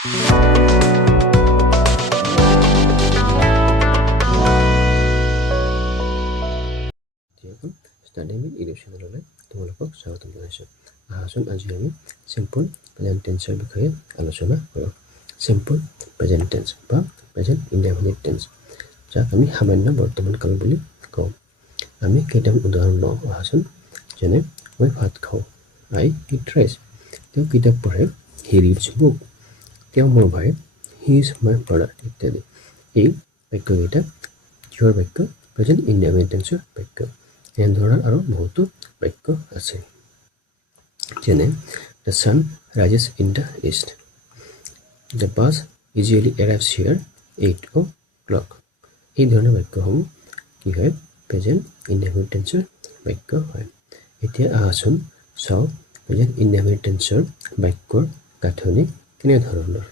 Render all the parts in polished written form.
Study with YouTube চেনেললৈ তোমালোকক স্বাগতম জনাইছোঁ। আহাচোন আজি আমি চিম্পল প্ৰেজেণ্ট টেন্সৰ বিষয়ে আলোচনা কৰোঁ। চিম্পল প্ৰেজেণ্ট টেন্স বা প্ৰেজেণ্ট ইনডেফিনিট টেন্স, যাক আমি সামান্য বৰ্তমান কাল বুলি কওঁ। আমি কেইটামান উদাহৰণ লওঁ আহাচোন। যেনে মই ভাত খাওঁ, আই ইট ৰাইচ। তেওঁ কিতাপ পঢ়ে, হি ৰিডছ বুক। তেওঁ মোৰ ভাই, হি ইজ মাই ব্ৰাদাৰ ইত্যাদি। এই বাক্যকেইটা কিহৰ বাক্য? প্ৰেজেণ্ট ইনডেফিনিট টেন্সৰ বাক্য। এনেধৰণৰ আৰু বহুতো বাক্য আছে। যেনে the sun rises in the east, the bus usually arrives here 8 o'clock। এই ধৰণৰ বাক্যসমূহ কি হয়? প্ৰেজেণ্ট ইনডেফিনিট টেন্সৰ বাক্য হয়। এতিয়া আহাচোন চাওঁ প্ৰেজেণ্ট ইনডেফিনিট টেন্সৰ বাক্যৰ গাঁথনি কেনেধৰণৰ।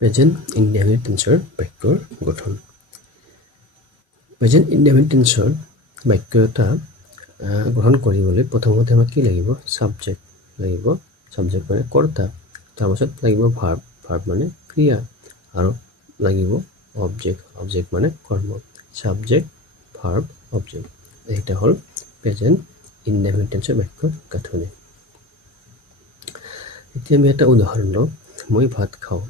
প্ৰেজেণ্ট ইনডেফিনিট টেন্সৰ বাক্যৰ গঠন। প্ৰেজেণ্ট ইনডেফিনিট টেন্সৰ বাক্য এটা গ্ৰহণ কৰিবলৈ প্ৰথমতে আমাক কি লাগিব? ছাবজেক্ট লাগিব। ছাবজেক্ট মানে কৰ্তা। তাৰপাছত লাগিব ভাৰ্ব, ভাৰ্ব মানে ক্ৰিয়া, আৰু লাগিব অবজেক্ট, অবজেক্ট মানে কৰ্ম। ছাবজেক্ট, ভাৰ্ব, অবজেক্ট, এইটা হ'ল প্ৰেজেণ্ট ইনডেফিনিট টেন্সৰ বাক্যৰ গাঁথনি। এতিয়া আমি এটা উদাহৰণ লওঁ। মই ভাত খাওঁ।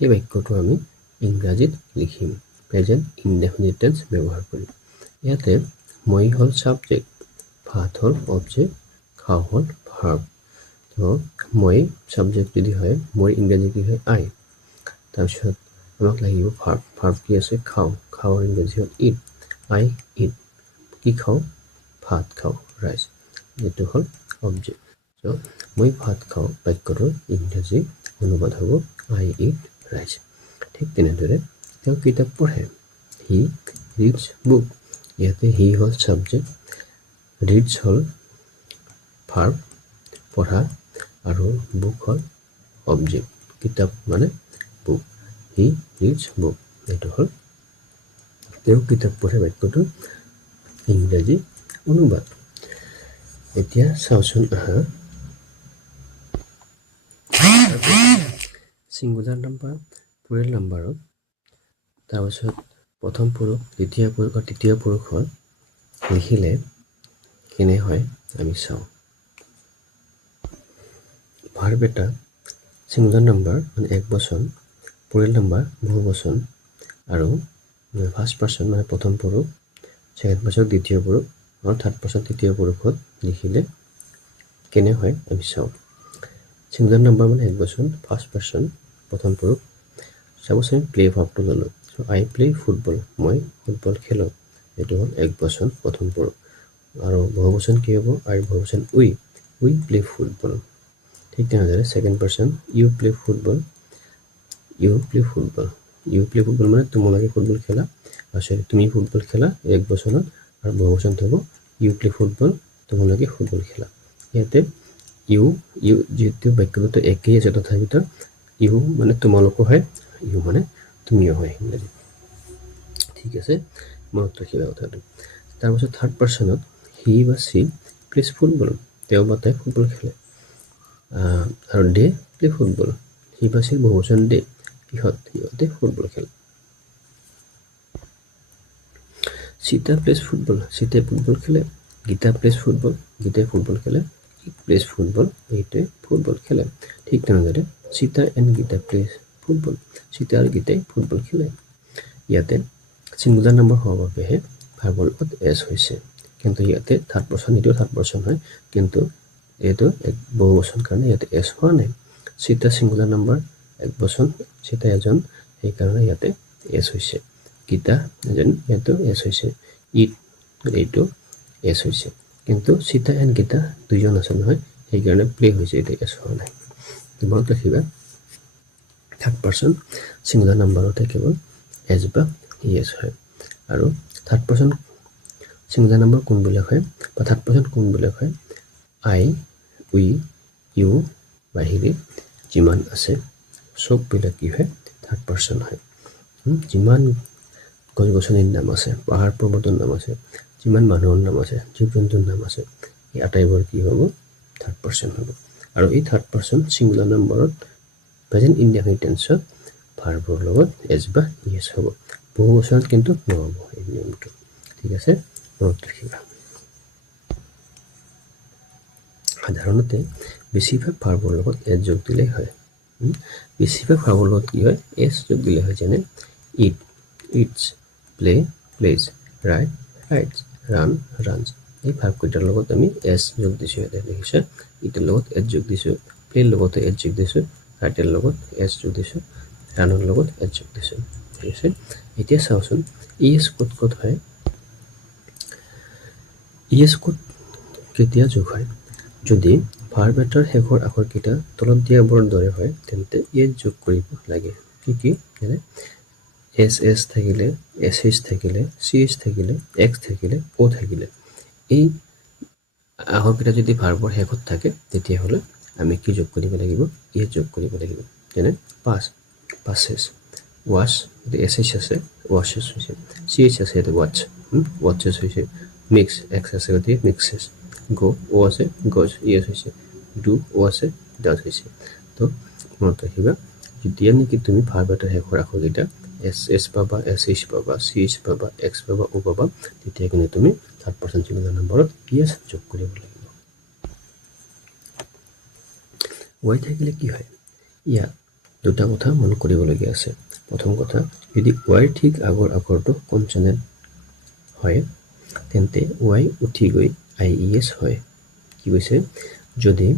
এই বাক্যটো আমি ইংৰাজীত লিখিম প্ৰেজেণ্ট ইনডেফিনিট টেন্স ব্যৱহাৰ কৰিম। ইয়াতে মই হ'ল ছাবজেক্ট, ভাত হ'ল অবজেক্ট, খাওঁ হ'ল ভাৰ্ব। তো মই ছাবজেক্ট যদি হয়, মোৰ ইংৰাজী কি হয়? আই। তাৰপিছত আমাক লাগিব ভাৰ্ব, ভাৰ্ব কি আছে? খাওঁ, খাওঁ ইংৰাজী হ'ল ইট, আই ইট। কি খাওঁ? ভাত খাওঁ, ৰাইচ। এইটো হ'ল অবজেক্ট। চ' মই ভাত খাওঁ বাক্যটোৰ ইংৰাজী অনুবাদ হ'ব আই ইট ৰাইচ। ঠিক তেনেদৰে তেওঁ কিতাপ পঢ়ে, হি ৰিডছ বুক। ইয়াতে হি হ'ল ছাবজেক্ট, ৰিডছ হ'ল ভাৰ্ব, পঢ়া, আৰু বুক হ'ল অবজেক্ট, কিতাপ মানে বুক। হি ৰিডছ বুক, এইটো হ'ল তেওঁ কিতাপ পঢ়ে বাক্যটোৰ ইংৰাজী অনুবাদ। এতিয়া চাওঁচোন আহা ছিংগুলাৰ নাম্বাৰ, প্লুৰেল নাম্বাৰত তাৰপিছত প্ৰথম পুৰুষ, দ্বিতীয় পুৰুষ আৰু তৃতীয় পুৰুষত লিখিলে কেনে হয় আমি চাওঁ। ভাৰ্ব এটা ছিংগুলাৰ নাম্বাৰ মানে এক বচন, প্লুৰেল নাম্বাৰ বহু বচন, আৰু ফাৰ্ষ্ট পাৰ্চন মানে প্ৰথম পুৰুষ, ছেকেণ্ড পাৰ্চন দ্বিতীয় পুৰুষ, আৰু থাৰ্ড পাৰ্চন তৃতীয় পুৰুষত লিখিলে কেনে হয় আমি চাওঁ। ছিংগুলাৰ নাম্বাৰ মানে এক বচন, ফাৰ্ষ্ট পাৰ্চন প্ৰথম পুৰুষ। চাপ'জ আমি প্লে ভাৰ্বটো ল'লোঁ। চ' আই প্লে ফুটবল, মই ফুটবল খেলোঁ, এইটো হ'ল এক বচন প্ৰথম পুৰুষ। আৰু বহু বচন কি হ'ব? আৰু বহু বচন উই, উই প্লে ফুটবল। ঠিক তেনেদৰে second person you play football, you play football. You play football মানে তোমালোকে ফুটবল খেলা, আৰু তুমি ফুটবল খেলা এক বচনত, আৰু বহু বচন হ'ব ইউ প্লে ফুটবল, তোমালোকে ফুটবল খেলা। ইয়াতে ইউ ইউ যিহেতু বাক্যটো একেই আছে, তথাপিতো ইউ মানে তোমালোকো হয়, ইউ মানে তুমিও হয় ইংৰাজী। ঠিক আছে, মনত ৰাখিবা কথাটো। তাৰপিছত থাৰ্ড পাৰ্চনত হি বা চি প্লেজ ফুটবল, তেওঁ বা তাই ফুটবল খেলে। আৰু দে প্লে ফুটবল, হি বা চিৰ বহু বচন দে, সিহঁতে ফুটবল খেলে। সীতা প্লেজ ফুটবল, সীতাই ফুটবল খেলে। গীতা প্লেজ ফুটবল, গীতাই ফুটবল খেলে। ইট প্লেজ ফুটবল, এইটোৱে ফুটবল খেলে। ঠিক তেনেদৰে Sita and Gita plays football, Sita আৰু গীতাই ফুটবল খেলে। ইয়াতে ছিংগুলাৰ নম্বৰ হোৱাৰ বাবেহে ভাৰ্বৰ লগত এছ হৈছে, কিন্তু ইয়াতে থাৰ্ড পাৰ্চন, এইটো থাৰ্ড পাৰ্চন হয়, কিন্তু এইটো এক বহু বচন কাৰণে ইয়াতে এছ হোৱা নাই। সীতা ছিংগুলাৰ নম্বৰ এক বচন, সীতা এজন, সেইকাৰণে ইয়াতে এছ হৈছে। গীতা এজন, ইয়াতো এছ হৈছে। ইট, এইটো এছ হৈছে, কিন্তু সীতা এণ্ড গীতা দুজন আছে নহয়, সেইকাৰণে প্লে হৈছে, এতিয়া এছ হোৱা নাই। মনত ৰাখিবা থাৰ্ড পাৰ্চন ছিংগুলাৰ নাম্বাৰতে কেৱল এছ বা ইয়েছ হয়। আৰু থাৰ্ড পাৰ্চন ছিংগুলাৰ নাম্বাৰ কোনবিলাক হয়, বা থাৰ্ড পাৰ্চন কোনবিলাক হয়? আই, উই, ইউ বাহিৰে যিমান আছে চববিলাক কি হয়? থাৰ্ড পাৰ্চন হয়। যিমান গছ গছনিৰ নাম আছে, পাহাৰ পৰ্বতৰ নাম আছে, যিমান মানুহৰ নাম আছে, জীৱ জন্তুৰ নাম আছে, এই আটাইবোৰ কি হ'ব? থাৰ্ড পাৰ্চন হ'ব। আৰু এই থাৰ্ড পাৰ্চন ছিংগুলাৰ নাম্বাৰত প্ৰেজেন্ট ইনডেফিনিট টেন্সত ভাৰ্বৰ লগত এছ বা ইএছ হ'ব বহু বচনত কিন্তু নহ'ব এই নিয়মটো ঠিক আছে মনত ৰাখিবা সাধাৰণতে বেছিভাগ ভাৰ্বৰ লগত এছ যোগ দিলেই হয় বেছিভাগ ভাৰ্বৰ লগত কি হয় এছ যোগ দিলে হয় যেনে it its play plays right rights run runs এই ভাৰ্বকেইটাৰ লগত আমি এছ যোগ দিছোঁ ইয়াতে দেখিছে ইটৰ লগত এছ যোগ দিছোঁ প্লেৰ লগতে এছ যোগ দিছোঁ ৰাইটৰ লগত এছ যোগ দিছোঁ ৰানৰ লগত এছ যোগ দিছোঁ ঠিক আছে এতিয়া চাওঁচোন ইএছ ক'ত ক'ত হয় ইএছ ক'ত কেতিয়া যোগ হয় যদি ভাৰ্ব এটাৰ শেষৰ আখৰকেইটা তলত দিয়াবোৰৰ দৰে হয় তেন্তে ইএছ যোগ কৰিব লাগে কি কি যেনে এছ এছ থাকিলে এছ এইচ থাকিলে চি এইচ থাকিলে এক্স থাকিলে অ' থাকিলে এই আখৰকেইটা যদি ভাৰ্বৰ শেষত থাকে তেতিয়াহ'লে আমি কি যোগ কৰিব লাগিব ইএছ যোগ কৰিব লাগিব যেনে পাছ পাছেছ ৱাছ যদি এছ এইচ আছে ৱাছেছ হৈছে চি এইচ আছে ইয়াতে ৱাটছ ৱাটছেছ হৈছে মিক্স এক্স আছে গতিকে মিক্সেছ গো অ' আছে গজ ইএছ হৈছে ডু অ' আছে ডাজ হৈছে তো মনত ৰাখিবা যেতিয়া নেকি তুমি ভাৰ্ব এটাৰ শেষৰ আখৰকেইটা এছ এছ পাবা এছ এইচ পাবা চি এইচ পাবা এক্স পাবা অ' পাবা তেতিয়া কিন্তু তুমি থাৰ্ড পাৰ্চন ছিংগুলাৰ নম্বৰত ইএছ যোগ কৰিব লাগিব ৱাই থাকিলে কি হয় ইয়াত দুটা কথা মনত কৰিবলগীয়া আছে প্ৰথম কথা যদি ৱাইৰ ঠিক আগৰ আখৰটো কনচনেণ্ট হয় তেন্তে ৱাই উঠি গৈ আই ই এছ হয় কি কৈছে যদি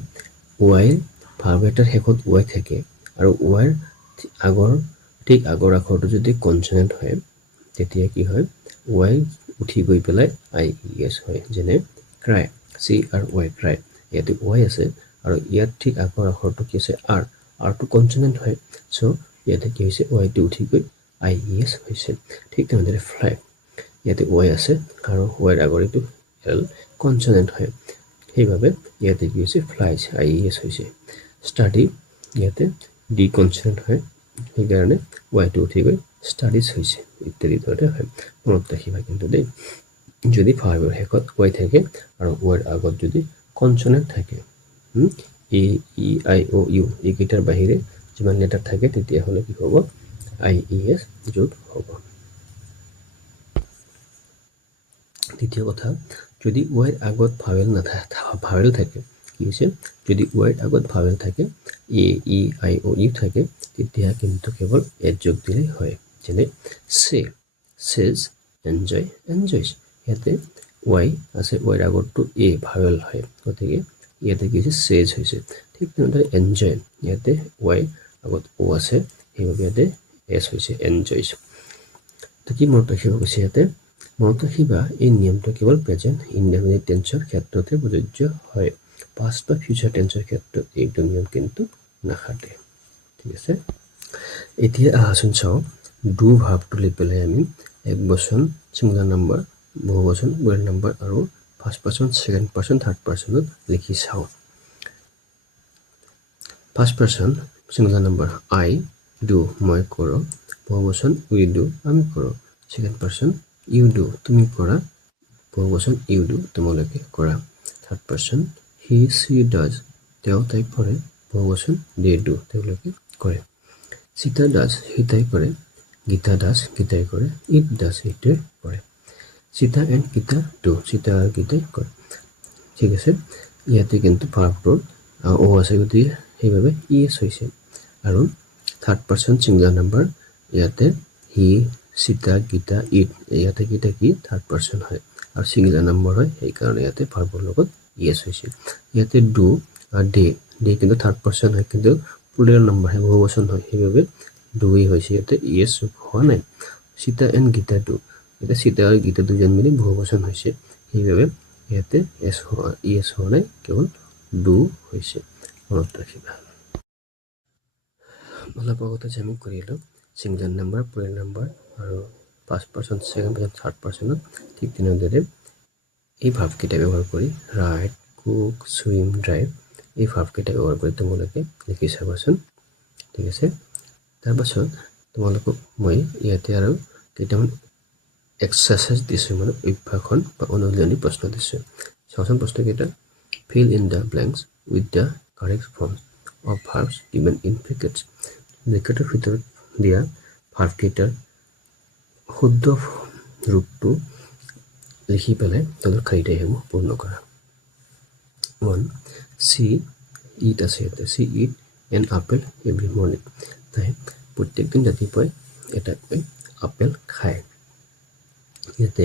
ৱাইৰ ভাৰ্ব এটাৰ শেষত ৱাই থাকে আৰু ৱাইৰ ঠিক আগৰ আখৰটো যদি কনচনেণ্ট হয় তেতিয়া কি হয় ৱাই উঠি গৈ পেলাই আই ই এছ হয় যেনে cry C R Y cry ইয়াতে ৱাই আছে আৰু ইয়াত ঠিক আগৰ আখৰটো কি আছে আৰ আৰটো কনচনেণ্ট হয় চ' ইয়াতে কি হৈছে ৱাইটো উঠি গৈ আই ই এছ হৈছে ঠিক তেনেদৰে ফ্লাই ইয়াতে ৱাই আছে আৰু ৱাইৰ আগৰ এইটো এল কনচনেণ্ট হয় সেইবাবে ইয়াতে কি হৈছে ফ্লাইজ আই ই এছ হৈছে ষ্টাডি ইয়াতে ডি কনচনেণ্ট হয় সেইকাৰণে ৱাইটো উঠি গৈ ষ্টাডিজ হৈছে ইত্যাদি দৰে হয় মনত ৰাখিবা কিন্তু দেই যদি ভাৰ্বৰ শেষত ৱাই থাকে আৰু ৱাইৰ আগত যদি কনচনেণ্ট থাকে এ ই আই অ' ইউ এইকেইটাৰ বাহিৰে যিমান লেটাৰ থাকে তেতিয়াহ'লে কি হ'ব আই ই এছ যোগ হ'ব দ্বিতীয় কথা যদি ৱাইৰ আগত ভাৱেল থাকে কি হৈছে যদি ৱাইৰ আগত ভাৱেল থাকে এ ই আই অ' ইউ থাকে তেতিয়া কিন্তু কেৱল এছ যোগ দিলেই হয় যেনে চে চেজ এনজয় এনজয়ছ ইয়াতে ৱাই আছে ৱাইৰ আগতটো এ ভাৱেল হয় গতিকে ইয়াতে কি হৈছে চেজ হৈছে ঠিক তেনেদৰে এনজয় ইয়াতে ৱাই আগত অ' আছে সেইবাবে ইয়াতে এছ হৈছে এনজয়ছ তো কি মনত ৰাখিব গৈছে ইয়াতে মনত ৰাখিবা এই নিয়মটো কেৱল প্ৰেজেণ্ট ইনডেফিনিট টেন্সৰ ক্ষেত্ৰতে প্ৰযোজ্য হয় পাষ্ট বা ফিউচাৰ টেন্সৰ ক্ষেত্ৰত এইটো নিয়ম কিন্তু নাখাটে ঠিক আছে এতিয়া আহাচোন চাওঁ ডু ভাৰ্বটো লৈ পেলাই আমি এক বচন ছিংগুলাৰ নম্বৰ বহু বচন প্লুৰেল নম্বৰ আৰু first person second person third পাৰ্চনত লিখি চাওঁ first person singular number I do মই কৰোঁ বহু বচন উই ডু আমি কৰোঁ ছেকেণ্ড পাৰ্চন ইউ ডু তুমি কৰা বহু বচন ইউ ডু তোমালোকে কৰা third person he C does তেওঁ তাই কৰে বহু বচন দে ডু তেওঁলোকে কৰে সীতা ডাজ সি তাই কৰে গীতা ডাজ গীতাই কৰে ইট ডাজ ইটোৱে কৰে সীতা এণ্ড গীতা ডু সীতা আৰু গীতাই কৰে ঠিক আছে ইয়াতে কিন্তু ভাৰ্বটোৰ অ' আছে গতিকে সেইবাবে ই এছ হৈছে আৰু থাৰ্ড পাৰ্চন ছিংগুলাৰ নম্বৰ ইয়াতে হি সীতা গীতা ইট ইয়াতে গীতা কি থাৰ্ড পাৰ্চন হয় আৰু ছিংগুলাৰ নম্বৰ হয় সেইকাৰণে ইয়াতে ভাৰ্বৰ লগত ই এছ হৈছে ইয়াতে ডু আৰু ডে কিন্তু থাৰ্ড পাৰ্চন হয় কিন্তু প্লুৰেল নম্বৰ হয় বহু বচন হয় সেইবাবে ডুই হৈছে ইয়াতে ই এছ হোৱা নাই সীতা এণ্ড গীতা ডু এতিয়া সীতা আৰু গীতা দুজন মিলি বহু বচন হৈছে সেইবাবে ইয়াতে এছ ই এছ হোৱা নাই কেৱল ডু হৈছে মনত ৰাখিবা অলপ আগতে যে আমি কৰিলোঁ ছিংগুলাৰ নম্বৰ প্লুৰেল নম্বৰ আৰু first person second person third পাৰ্চনত ঠিক তেনেদৰে এই ভাৰ্বকেইটা ব্যৱহাৰ কৰি ৰাইট কুক চুইম ড্ৰাইভ এই ভাৰ্বকেইটা ব্যৱহাৰ কৰি তোমালোকে লিখি চাবাচোন ঠিক আছে তাৰপাছত তোমালোকক মই ইয়াতে আৰু কেইটামান এক্সাৰচাইজ দিছোঁ মানে অভ্যাসন বা অনুশীলনী প্ৰশ্ন দিছোঁ চাওঁচোন প্ৰশ্নকেইটা fill in the blanks with the correct forms of verbs given in brackets ব্ৰেকেটৰ ভিতৰত দিয়া ভাৰ্বকেইটাৰ শুদ্ধ ৰূপটো লিখি পেলাই তলত খালী ঠাইসমূহ পূৰ্ণ কৰা। 1. She eat আছে ইয়াতে she eat an apple every morning। তাই প্ৰত্যেকদিন ৰাতিপুৱাই এটাকৈ আপেল খায়। ইয়াতে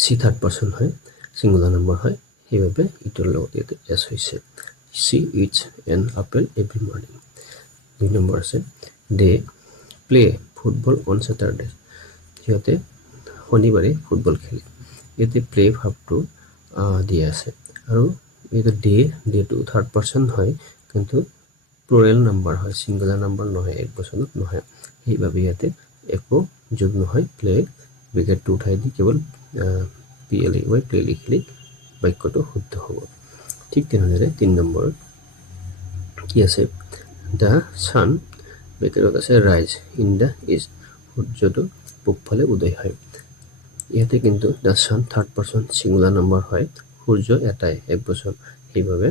she থাৰ্ড পাৰ্চন হয়, ছিংগুলাৰ নম্বৰ হয়, সেইবাবে ইটোৰ লগত ইয়াতে এছ হৈছে। she eats an apple every morning। 2 number আছে they play football on Saturday। সিহঁতে শনিবাৰে ফুটবল খেলে। ইয়াতে প্লে ভাৰ্বটো দিয়া আছে আৰু এইটো ডেটো থাৰ্ড পাৰ্চন হয়, কিন্তু প্লুৰেল নাম্বাৰ হয়, ছিংগুলাৰ নাম্বাৰ নহয়, এক বচনত নহয়, সেইবাবে ইয়াতে একো যোগ নহয়। প্লে ব্ৰেকেটটো উঠাই দি কেৱল PLAY প্লে লিখিলে বাক্যটো শুদ্ধ হ'ব। ঠিক তেনেদৰে 3 নম্বৰ কি আছে দ্য ছান ব্ৰেকেটত আছে ৰাইজ ইন দ্য ইষ্ট। সূৰ্যটো পূবফালে উদয় হয়। ইয়াতে কিন্তু the sun third person singular number হয়, সূৰ্য এটাই এক বচন, সেইবাবে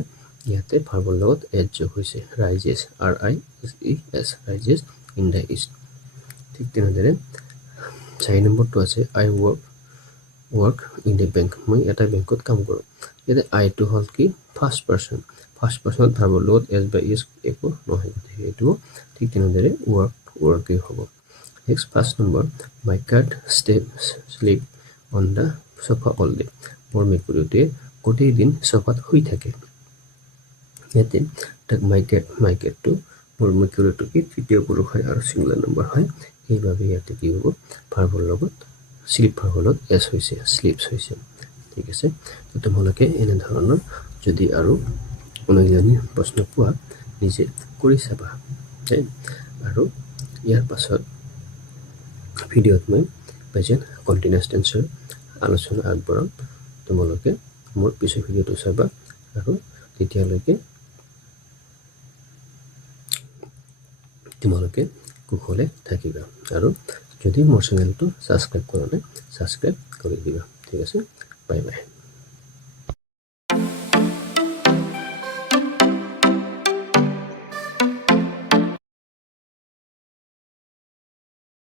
ইয়াতে ভাৰ্বৰ লগত এছ যোগ হৈছে rises RISES rises in the east. ঠিক তেনেদৰে 4 নম্বৰটো আছে আই ৱৰ্ক ইন দ্য বেংক। মই এটা বেংকত কাম কৰোঁ। ইয়াতে আইটো হ'ল কি ফাৰ্ষ্ট পাৰ্চনত ভাৰ্বৰ লগত এছ বা ইজ একো নহয়, গতিকে এইটো ঠিক তেনেদৰে ৱৰ্কেই হ'ব। Next 5 number my cat sleep on the sofa all day. মোৰ মেকুৰীটোৱে গোটেই দিন চফাত শুই থাকে। ইয়াতে মাই কেটটো মোৰ মেকুৰীটো কি তৃতীয় পুৰুষ হয় আৰু ছিংগুলাৰ নম্বৰ হয়, সেইবাবে ইয়াতে কি হ'ব ভাৰ্বৰ লগত শ্লিপ ভাৰ্বৰ লগত এছ হৈছে শ্লিপছ হৈছে। ঠিক আছে, তো তোমালোকে এনেধৰণৰ যদি আৰু অনুশীলনী প্ৰশ্ন পোৱা নিজে কৰি চাবা। আৰু ইয়াৰ পাছত ভিডিঅ'ত মই প্ৰেজেণ্ট কণ্টিনিউৱাছ টেন্সৰ আলোচনা আগবঢ়াম। তোমালোকে মোৰ পিছৰ ভিডিঅ'টো চাবা আৰু তেতিয়ালৈকে তোমালোকে কুশলে থাকিবা আৰু যদি মোৰ চেনেলটো ছাবস্ক্ৰাইব কৰা নাই ছাবস্ক্ৰাইব কৰি দিবা। ঠিক আছে, বাই বাই।